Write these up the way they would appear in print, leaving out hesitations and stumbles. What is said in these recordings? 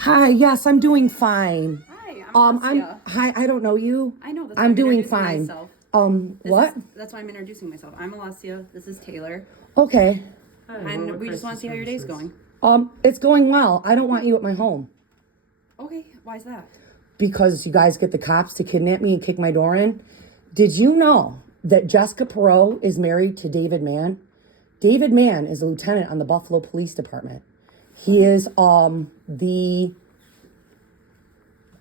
Hi, yes, I'm doing fine. Hi, I'm Alessia. Hi, I don't know you. I know. That's why I'm I'm doing introducing fine. myself. What? That's why I'm introducing myself. I'm Alessia. This is Taylor. Okay. Hi, And we just want to see how your day's going. It's going well. I don't want you at my home Okay, why is that? because you guys get the cops to kidnap me and kick my door in. Did you know that Jessica Perot is married to David Mann? David Mann is a lieutenant on the Buffalo Police Department. He is the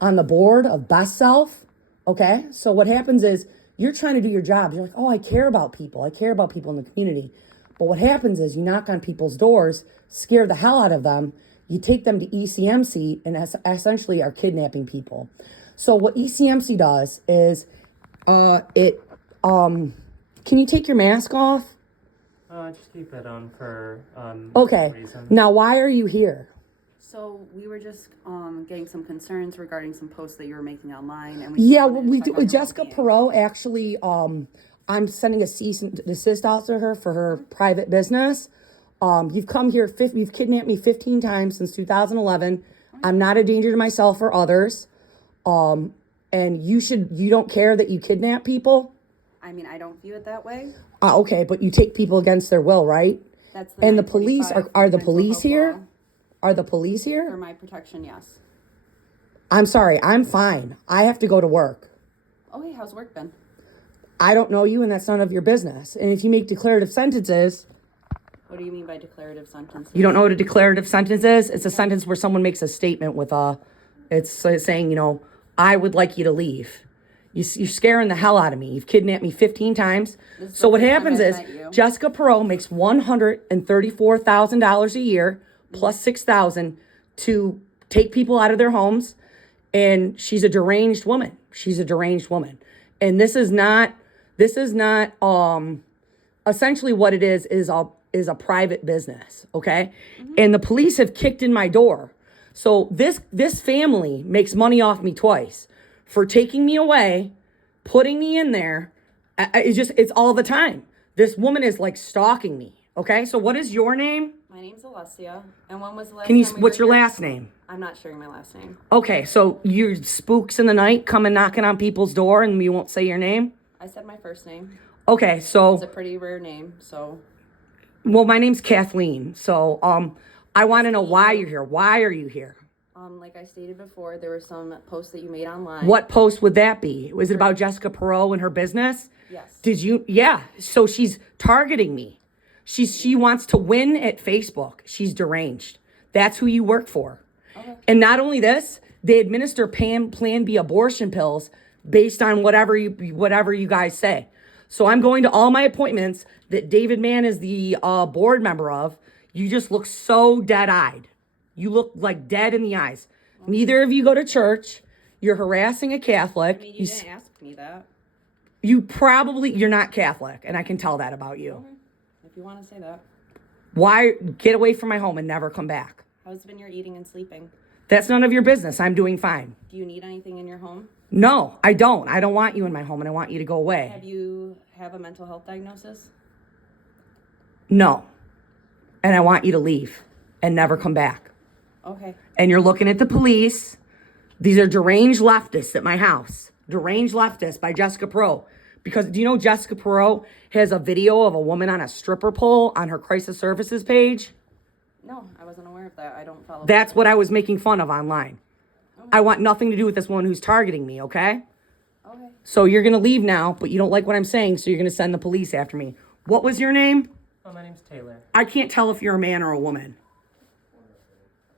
on the board of Best Self. Okay, so what happens is you're trying to do your job. You're like, oh, I care about people. I care about people in the community. But what happens is you knock on people's doors, scare the hell out of them. You take them to ECMC and essentially are kidnapping people. So what ECMC does is it can you take your mask off? Just keep it on for Okay. reason. Now why are you here? So we were just getting some concerns regarding some posts that you were making online, and Yeah, wanted to we check do. on your Jessica well-being. Perot actually, I'm sending a cease and desist out to her for her private business. You've come here, you've kidnapped me 15 times since 2011. I'm not a danger to myself or others. And you don't care that you kidnap people? I mean, I don't view it that way. Okay, but you take people against their will, right? That's And the police, 945 are the mental police health here? law. Are the police For here? my protection, yes. I'm sorry, I'm fine. I have to go to work. Okay, how's work been? I don't know you and that's none of your business. And if you make declarative sentences, What do you mean by declarative sentences? you don't know what a declarative sentence is? It's a sentence where someone makes a statement with it's saying, I would like you to leave. You're scaring the hell out of me. You've kidnapped me 15 times. This is So the what first time happens I've is met you. Jessica Perot makes $134,000 a year plus $6,000 to take people out of their homes. And she's a deranged woman. She's a deranged woman. And this is not essentially what it is a private business, okay? And the police have kicked in my door. So this family makes money off me twice for taking me away, putting me in there. It's all the time. This woman is like stalking me, okay? So what is your name? My name's Alessia, and when was the last Can you time we what's were your here? last name? I'm not sharing my last name. Okay, so you spooks in the night coming knocking on people's door and you won't say your name? I said my first name. Okay, It's a so pretty rare name, so well, my name's Kathleen. So I want to know why you're here. Why are you here? like I stated before, there were some posts that you made online. What post would that be? Was it about Jessica Perot and her business? Yes. Did you? Yeah. So she's targeting me. She wants to win at Facebook. She's deranged. That's who you work for. Okay. And not only this, they administer Plan B abortion pills based on whatever you guys say. So I'm going to all my appointments that David Mann is the board member of. You just look so dead-eyed. You look like dead in the eyes. Neither of you go to church. You're harassing a Catholic. I mean, you didn't ask me that. You're not Catholic, and I can tell that about you. Okay. If you want to say that. Why get away from my home and never come back? How's been your eating and sleeping? That's none of your business. I'm doing fine. Do you need anything in your home? No, I don't. I don't want you in my home, and I want you to go away. Have you have a mental health diagnosis? No. And I want you to leave and never come back. Okay. And you're looking at the police. These are deranged leftists at my house. Deranged leftists by Jessica Perot. Because do you know Jessica Perot has a video of a woman on a stripper pole on her crisis services page? No, I wasn't aware of that. I don't follow. That's what I was making fun of online. I want nothing to do with this woman who's targeting me, okay? Okay. So you're going to leave now, but you don't like what I'm saying, so you're going to send the police after me. What was your name? Oh, my name's Taylor. I can't tell if you're a man or a woman.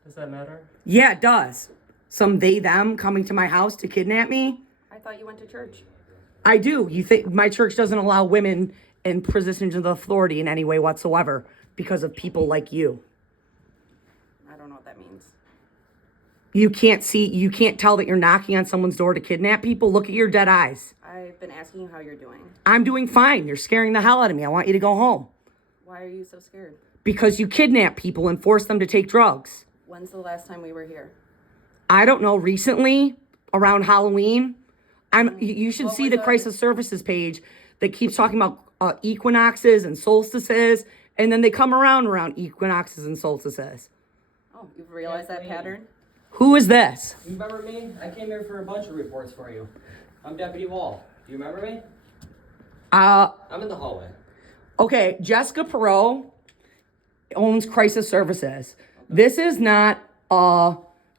Does that matter? Yeah, it does. Some they, them coming to my house to kidnap me? I thought you went to church. I do. You think my church doesn't allow women in positions of authority in any way whatsoever because of people like you. I don't know what that means. You can't tell that you're knocking on someone's door to kidnap people? Look at your dead eyes. I've been asking you how you're doing. I'm doing fine. You're scaring the hell out of me. I want you to go home. Why are you so scared? Because you kidnap people and force them to take drugs. When's the last time we were here? I don't know, recently, around Halloween. You should What see was the our- crisis services page that keeps talking about equinoxes and solstices, and then they come around equinoxes and solstices. Oh, you've realized that pattern? Who is this? You remember me? I came here for a bunch of reports for you. I'm Deputy Wall. Do you remember me? I'm in the hallway. Okay, Jessica Perot owns Crisis Services. This is not,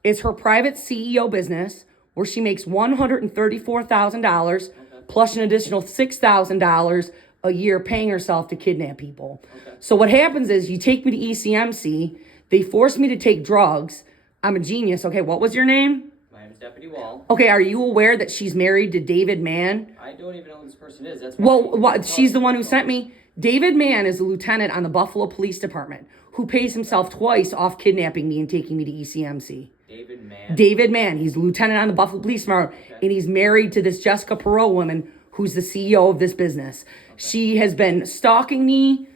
it's her private CEO business where she makes $134,000 plus an additional $6,000 a year paying herself to kidnap people. Okay. So what happens is you take me to ECMC, they force me to take drugs. I'm a genius. Okay, what was your name? My name is Deputy Wall. Okay, are you aware that she's married to David Mann? I don't even know who this person is. That's She's the one who sent me. David Mann is a lieutenant on the Buffalo Police Department who pays himself twice off kidnapping me and taking me to ECMC. David Mann. David Mann. He's a lieutenant on the Buffalo Police Department, and he's married to this Jessica Perot woman who's the CEO of this business. She has been stalking me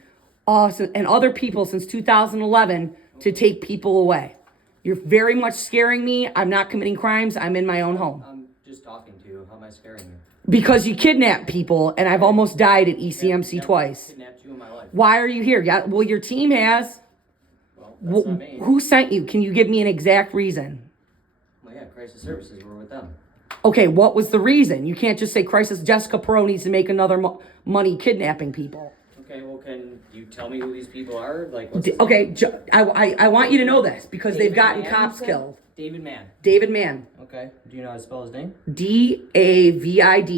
and other people since 2011 to take people away. You're very much scaring me. I'm not committing crimes. I'm in my own home. I'm just talking to you. How am I scaring you? Because you kidnap people, and I've almost died at ECMC Never twice. Kidnapped you in my life. Why are you here? Yeah, well, your team has. Well, that's not me. Who sent you? Can you give me an exact reason? Well, yeah, Crisis Services. We're with them. Okay, what was the reason? You can't just say Crisis Jessica Perot needs to make another money kidnapping people. Okay, well, can you tell me who these people are? Like, what's his Okay, name? I want you to know this because they've David gotten Mann, cops you said? killed. David Mann. David Mann. Okay. Do you know how to spell his name?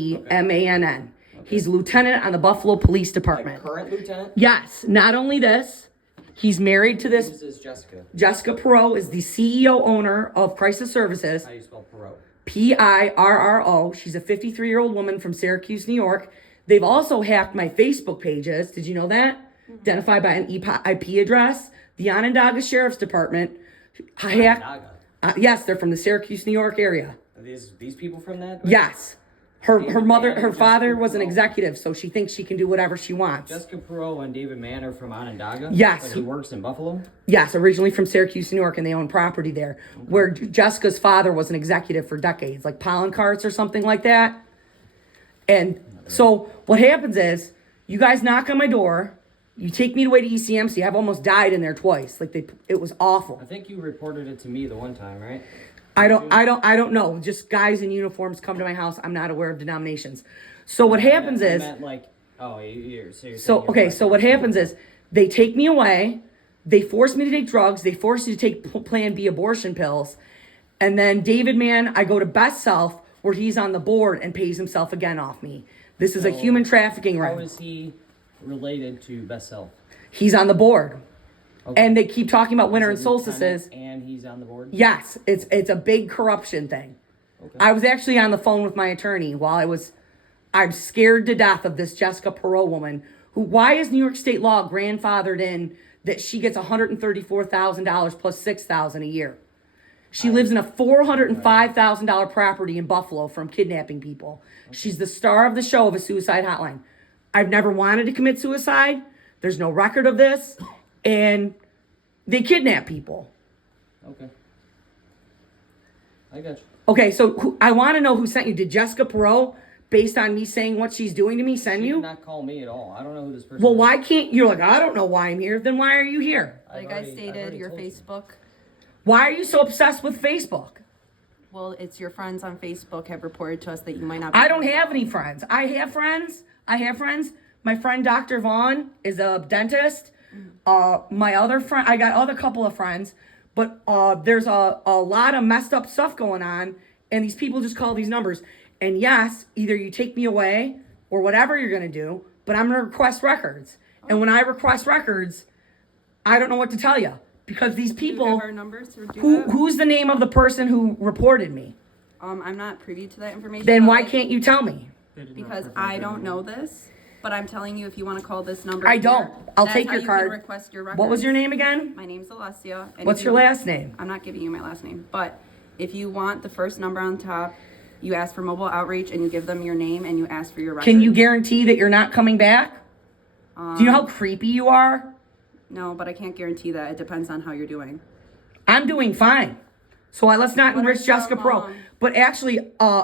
DAVIDMANN. He's lieutenant on the Buffalo Police Like Department. current lieutenant? Yes, not only this, he's married to Who this. is this Jessica? Jessica Perot is the CEO owner of Crisis Services. How do you spell Perot? Pirro. She's a 53-year-old woman from Syracuse, New York. They've also hacked my Facebook pages. Did you know that? Identified by an IP address. The Onondaga Sheriff's Department hacked. Onondaga. Yes, they're from the Syracuse, New York area. Are these people from that? Yes. Her David mother, Mann her and father Jessica was an Perot. executive, so she thinks she can do whatever she wants. Jessica Perot and David Mann are from Onondaga? Yes. But he works in Buffalo? Yes, originally from Syracuse, New York, and they own property there, where Jessica's father was an executive for decades, like pollen carts or something like that. And so what happens is, you guys knock on my door, you take me away to ECMC. I've almost died in there twice. It was awful. I think you reported it to me the one time, right? I don't know. Just guys in uniforms come to my house. I'm not aware of denominations. So what happens I is, meant like, oh, you're saying so what happens is they take me away, they force me to take drugs, they force me to take Plan B abortion pills, and then David Mann, I go to Best Self where he's on the board and pays himself again off me. This is a human trafficking How ring. is he related to Best Self? He's on the board, Okay. and they keep talking about winter and He's a lieutenant solstices. And he's on the board? Yes, it's a big corruption thing. Okay. I was actually on the phone with my attorney while I'm scared to death of this Jessica Perot woman why is New York state law grandfathered in that she gets $134,000 plus $6,000 a year? She lives in a $405,000 property in Buffalo from kidnapping people. She's the star of the show of a suicide hotline. I've never wanted to commit suicide. There's no record of this. And they kidnap people. Okay. I got you. Okay, so I want to know who sent you. Did Jessica Perot, based on me saying what she's doing to me, send She you? did not call me at all. I don't know who this person Well, is. why can't you're like, I don't know why I'm here. Then why are you here? Like I've I stated, already your told you. Facebook. Why are you so obsessed with Facebook? Well, it's your friends on Facebook have reported to us that you might not be. I don't have any friends. I have friends. My friend Dr. Vaughn is a dentist. My other friend, I got other couple of friends, but there's a lot of messed up stuff going on, and these people just call these numbers. And yes, either you take me away or whatever you're gonna do, but I'm gonna request records. And when I request records, I don't know what to tell you because these Do you people. have our numbers to do that? Who's the name of the person who reported me? I'm not privy to that information. Then but why like- can't you tell me? Because I don't know this, but I'm telling you, if you want to call this number, I don't. here, I'll that's take how your you card. Can request your records. What was your name again? My name's Alessia. And What's if your you- last name? I'm not giving you my last name, but if you want the first number on top, you ask for mobile outreach and you give them your name and you ask for your records. Can you guarantee that you're not coming back? Do you know how creepy you are? No, but I can't guarantee that. It depends on how you're doing. I'm doing fine. So let's not What are enrich Jessica some, Pro. But actually,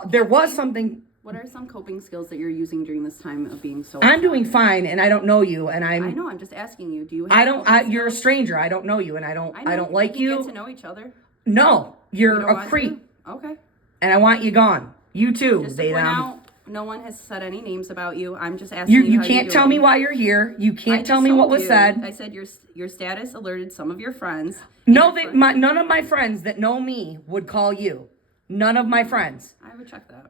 there was something. What are some coping skills that you're using during this time of being so? I'm doing fine, and I don't know you, and I know. I'm just asking you. Do you? Have I don't. coping You're a skills? stranger. I don't know you, and I don't know, like we can you. Get to know each other. No, You you're don't a want creep, to? Okay. and I want you gone. You too, Just to point Zaydam. out, no one has said any names about you. I'm just asking you You how can't you're tell me doing. why you're here. You I can't tell just me what told was you. said. I said your status alerted some of your friends. No, Your friend- none of my friends that know me would call you. None of my friends. I would check that.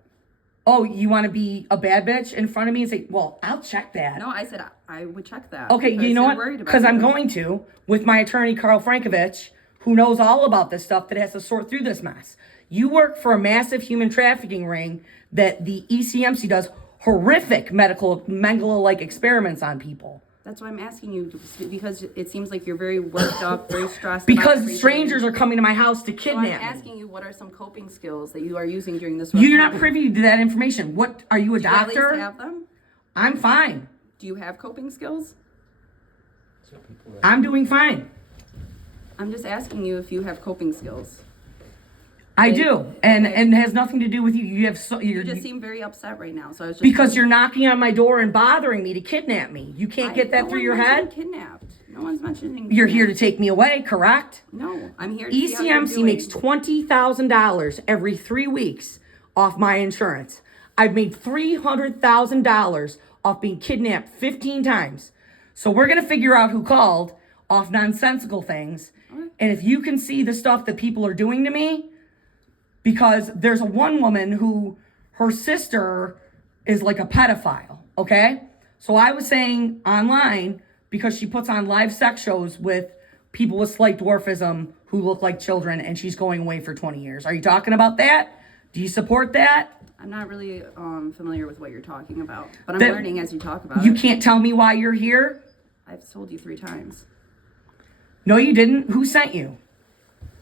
Oh, you want to be a bad bitch in front of me and say, well, I'll check that. No, I said I would check that. Okay, because you know they're what? worried about Because I'm you. going to, with my attorney, Carl Frankovich, who knows all about this stuff that has to sort through this mess. You work for a massive human trafficking ring that the ECMC does horrific medical Mengele-like experiments on people. That's why I'm asking you because it seems like you're very worked up, very stressed. about Because everything. strangers are coming to my house to So I'm kidnap me. asking you, what are some coping skills that you are using during this? You're rough not time? privy to that information. What, are you a Do you at doctor? least have them? I'm fine. Do you have coping skills? I'm doing fine. I'm just asking you if you have coping skills. I Okay. do. And Okay. and it has nothing to do with you. You have You just seem very upset right now. So I was just because you're knocking on my door and bothering me to kidnap me. You can't get that through your head. Kidnapped. No one's mentioning. You're here to kidnapped. take me away, correct? No, I'm here. To see how you're ECMC doing. makes $20,000 every 3 weeks off my insurance. I've made $300,000 off being kidnapped 15 times. So we're going to figure out who called off nonsensical things. And if you can see the stuff that people are doing to me, because there's a one woman who, her sister is like a pedophile, okay? So I was saying online, because she puts on live sex shows with people with slight dwarfism who look like children, and she's going away for 20 years. Are you talking about that? Do you support that? I'm not really familiar with what you're talking about, but I'm That- learning as you talk about You it. can't tell me why you're here? I've told you 3 times. No, you didn't. Who sent you?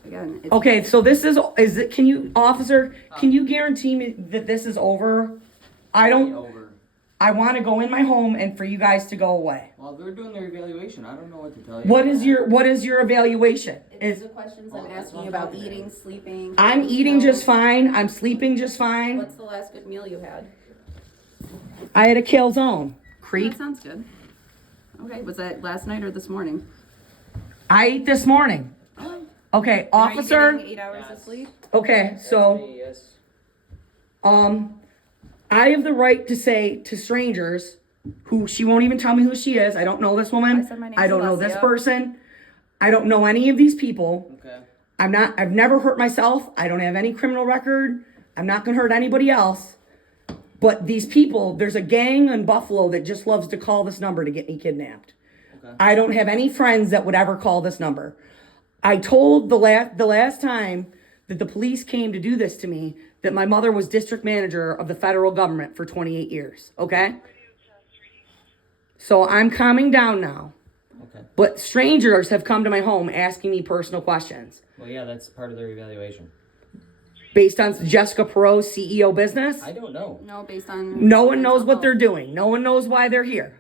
Again, it's, Okay, so this is it, can you, officer, can you guarantee me that this is over? I don't, Over. I want to go in my home and for you guys to go away. Well, they're doing their evaluation. I don't know what to tell you. What is your evaluation? it's the questions I'm asking you about eating, sleeping. I'm eating just fine. I'm sleeping just fine. What's the last good meal you had? I had a calzone. Creep. That sounds good. Okay, was that last night or this morning? I ate this morning. Oh. Okay, Are you officer. getting 8 hours of sleep? Okay, so Yes. I have the right to say to strangers who she won't even tell me who she is. I don't know this woman. I said my name's I don't know this Alessia. person. I don't know any of these people. Okay. I've never hurt myself. I don't have any criminal record. I'm not gonna hurt anybody else. But these people, there's a gang in Buffalo that just loves to call this number to get me kidnapped. Okay. I don't have any friends that would ever call this number. I told the last time that the police came to do this to me that my mother was district manager of the federal government for 28 years, okay? So I'm calming down now. Okay. But strangers have come to my home asking me personal questions. Well, yeah, that's part of their evaluation. Based on Jessica Perot's CEO business, I don't know. No, based on. no one knows what mental they're health. doing. No one knows why they're here.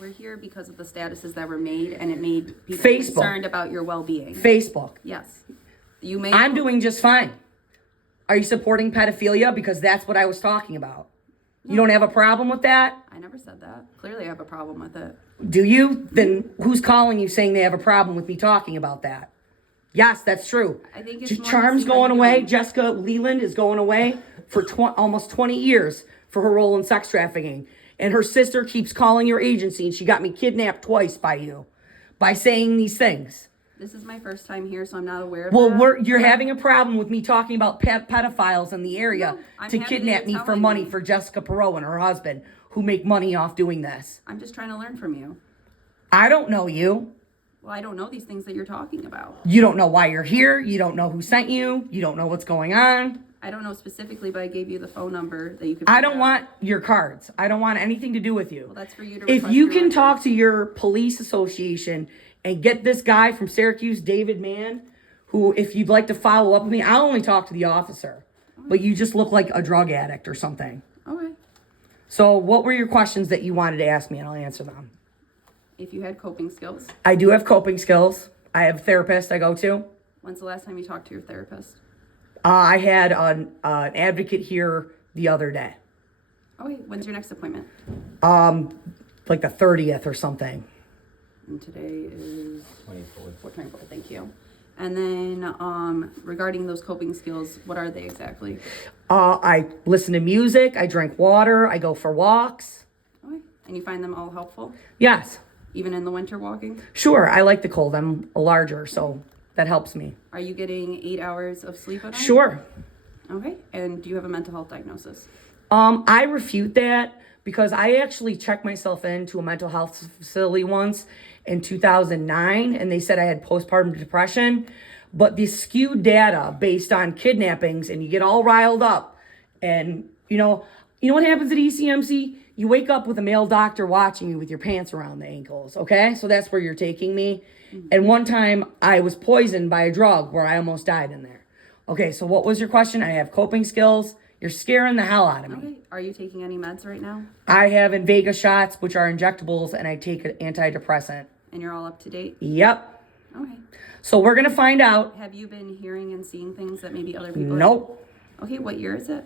We're here because of the statuses that were made, and it made people Facebook. concerned about your well-being. Facebook. Yes, you may. I'm doing just fine. Are you supporting pedophilia? Because that's what I was talking about. You don't have a problem with that? I never said that. Clearly, I have a problem with it. Do you? Then who's calling you saying they have a problem with me talking about that? Yes, that's true. I think it's more to Charm's see what going you're away. doing. Jessica Leland is going away for almost 20 years for her role in sex trafficking. And her sister keeps calling your agency, and she got me kidnapped twice by you by saying these things. This is my first time here, so I'm not aware of Well, that. you're having a problem with me talking about pedophiles in the area No, I'm to happy that kidnap you're me for telling money me. for Jessica Perot and her husband, who make money off doing this. I'm just trying to learn from you. I don't know you. Well, I don't know these things that you're talking about. You don't know why you're here. You don't know who sent you. You don't know what's going on. I don't know specifically, but I gave you the phone number that you could. I find don't out. want your cards. I don't want anything to do with you. Well, that's for you to. If request you your can records. talk to your police association and get this guy from Syracuse, David Mann, who, if you'd like to follow up with me, I'll only talk to the officer. But you just look like a drug addict or something. Okay. So what were your questions that you wanted to ask me, and I'll answer them. If you had coping skills, I do have coping skills. I have a therapist I go to. when's the last time you talked to your therapist? I had an advocate here the other day. Oh wait, when's your next appointment? Like the 30th or something. And today is 24. 4:24. Thank you. And then regarding those coping skills, what are they exactly? I listen to music, I drink water, I go for walks. Okay. And you find them all helpful? Yes. Even in the winter walking? Sure, I like the cold. I'm larger, so that helps me. Are you getting 8 hours of sleep a night? Sure. Okay. And do you have a mental health diagnosis? I refute that because I actually checked myself into a mental health facility once in 2009, and they said I had postpartum depression. But the skewed data based on kidnappings, and you get all riled up, and you know what happens at ECMC? You wake up with a male doctor watching you with your pants around the ankles. Okay, so that's where you're taking me. And one time I was poisoned by a drug where I almost died in there. Okay, so what was your question? I have coping skills. You're scaring the hell out of me. Okay. Are you taking any meds right now? I have Invega shots, which are injectables, and I take an antidepressant. And you're all up to date? Yep. Okay. So we're going to find out. Have you been hearing and seeing things that maybe other people? Nope. Okay, what year is it?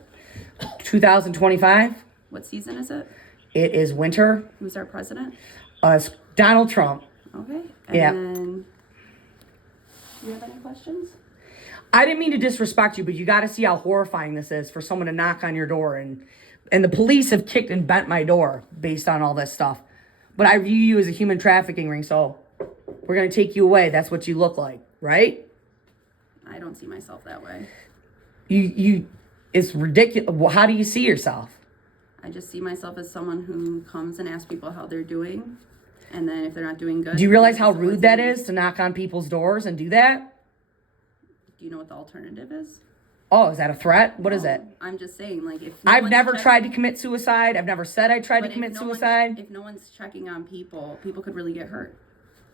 2025. What season is it? It is winter. Who's our president? It's Donald Trump. Okay. And Yeah. then, do you have any questions? I didn't mean to disrespect you, but you got to see how horrifying this is for someone to knock on your door. And the police have kicked and bent my door based on all this stuff. But I view you as a human trafficking ring, so we're going to take you away. That's what you look like, right? I don't see myself that way. It's ridiculous. How do you see yourself? I just see myself as someone who comes and asks people how they're doing. And then if they're not doing good. Do you realize how rude that is to knock on people's doors and do that? Do you know what the alternative is? Oh, is that a threat? What is it? I'm just saying, like, if I've never tried to commit suicide. I've never said I tried to commit suicide. If no one's checking on people, people could really get hurt.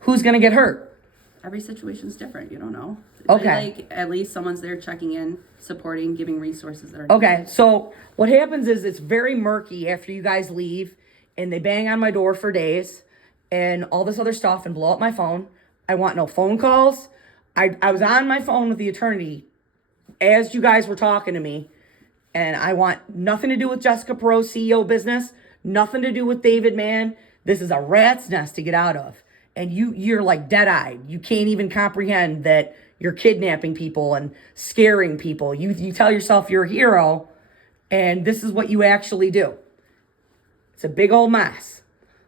Who's going to get hurt? Every situation's different. You don't know. Okay. Like, at least someone's there checking in, supporting, giving resources that are Okay, needed. so what happens is it's very murky after you guys leave, and they bang on my door for days and all this other stuff and blow up my phone. I want no phone calls. I was on my phone with the attorney as you guys were talking to me, and I want nothing to do with Jessica Perot's CEO business, nothing to do with David Mann. This is a rat's nest to get out of. And you're like dead-eyed. You can't even comprehend that you're kidnapping people and scaring people. You tell yourself you're a hero, and this is what you actually do. It's a big old mess,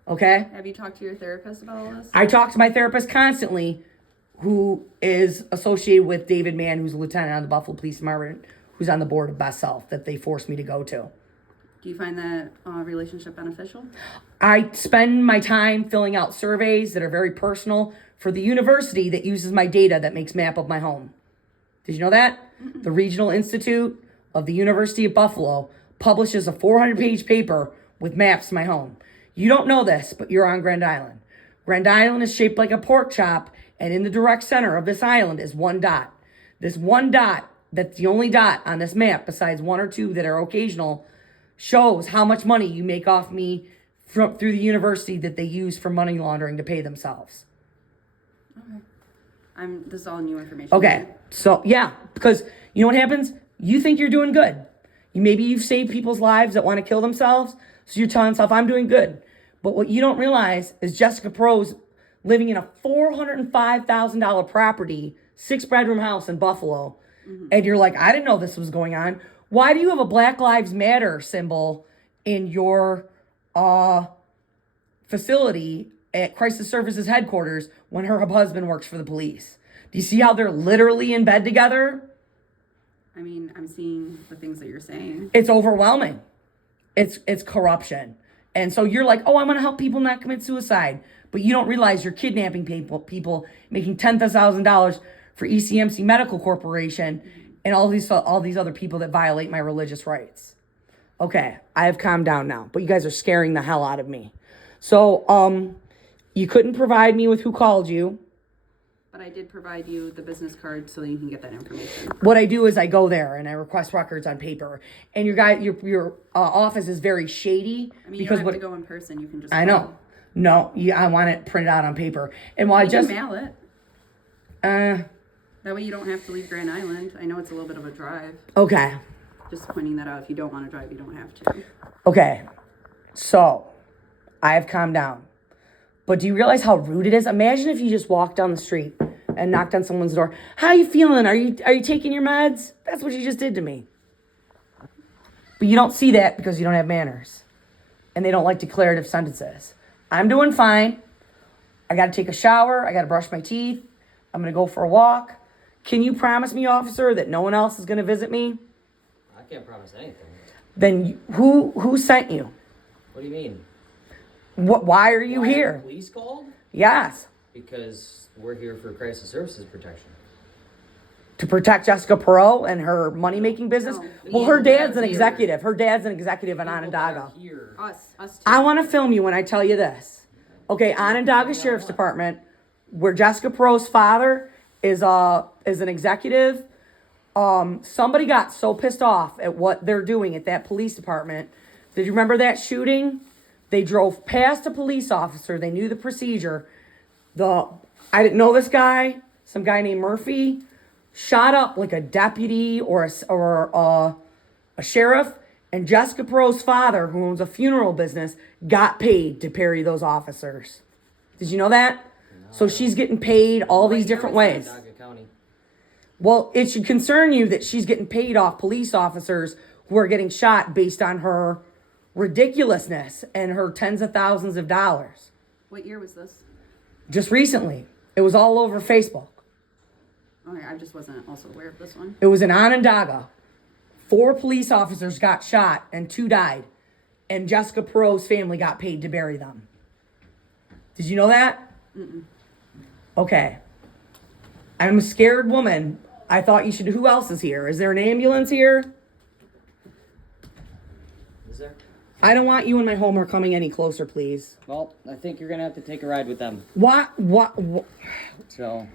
okay? Have you talked to your therapist about all this? I talk to my therapist constantly, who is associated with David Mann, who's a lieutenant on the Buffalo Police Department, who's on the board of Best Self, that they forced me to go to. Do you find that relationship beneficial? I spend my time filling out surveys that are very personal for the university that uses my data that makes map of my home. Did you know that? Mm-mm. The Regional Institute of the University of Buffalo publishes a 400-page paper with maps of my home. You don't know this, but you're on Grand Island. Grand Island is shaped like a pork chop, and in the direct center of this island is one dot. This one dot, that's the only dot on this map, besides one or two that are occasional, shows how much money you make off me through the university that they use for money laundering to pay themselves. Okay. This is all new information. Okay. So, yeah, because you know what happens? You think you're doing good. Maybe you've saved people's lives that want to kill themselves, so you're telling yourself, I'm doing good. But what you don't realize is Jessica Perot's living in a $405,000 property, 6-bedroom house in Buffalo. Mm-hmm. And you're like, I didn't know this was going on. Why do you have a Black Lives Matter symbol in your facility at Crisis Services headquarters when her husband works for the police? Do you see how they're literally in bed together? I mean, I'm seeing the things that you're saying. It's overwhelming. It's corruption. And so you're like, oh, I'm going to help people not commit suicide. But you don't realize you're kidnapping people making $10,000 for ECMC Medical Corporation and all these other people that violate my religious rights. Okay, I have calmed down now, but you guys are scaring the hell out of me. So, you couldn't provide me with who called you. But I did provide you the business card so that you can get that information. What I do is I go there and I request records on paper. And your office is very shady. I mean, you don't have to go in person. You can just. I know. No, I want it printed out on paper. And while you can mail it. That way you don't have to leave Grand Island. I know it's a little bit of a drive. Okay. Just pointing that out. If you don't want to drive, you don't have to. Okay. So, I have calmed down. But do you realize how rude it is? Imagine if you just walked down the street and knocked on someone's door. How you feeling? Are you taking your meds? That's what you just did to me. But you don't see that because you don't have manners. And they don't like declarative sentences. I'm doing fine. I got to take a shower. I got to brush my teeth. I'm going to go for a walk. Can you promise me, officer, that no one else is going to visit me? I can't promise anything. Then who sent you? What do you mean? Why are you Why are here? the police called? Yes. Because we're here for crisis services protection. To protect Jessica Perot and her money-making business? No. Well, her dad's an Here. executive. Her dad's an executive in People that Onondaga. are here. Us too. I want to film you when I tell you this. Okay, Onondaga Sheriff's Department, where Jessica Perot's father is an executive. Somebody got so pissed off at what they're doing at that police department. Did you remember that shooting? They drove past a police officer. They knew the procedure. I didn't know this guy. Some guy named Murphy shot up like a deputy or a sheriff. And Jessica Perot's father, who owns a funeral business, got paid to bury those officers. Did you know that? No. So she's getting paid all these different ways. Onondaga County. Well, it should concern you that she's getting paid off police officers who are getting shot based on her ridiculousness and her tens of thousands of dollars. What year was this? Just recently. It was all over Facebook. Okay, I just wasn't also aware of this one. It was in Onondaga. 4 police officers got shot and 2 died. And Jessica Perot's family got paid to bury them. Did you know that? Mm-mm. Okay. I'm a scared woman. I thought you should. Who else is here? Is there an ambulance here? Is there? I don't want you and my home are coming any closer, please. Well, I think you're gonna have to take a ride with them. What? So,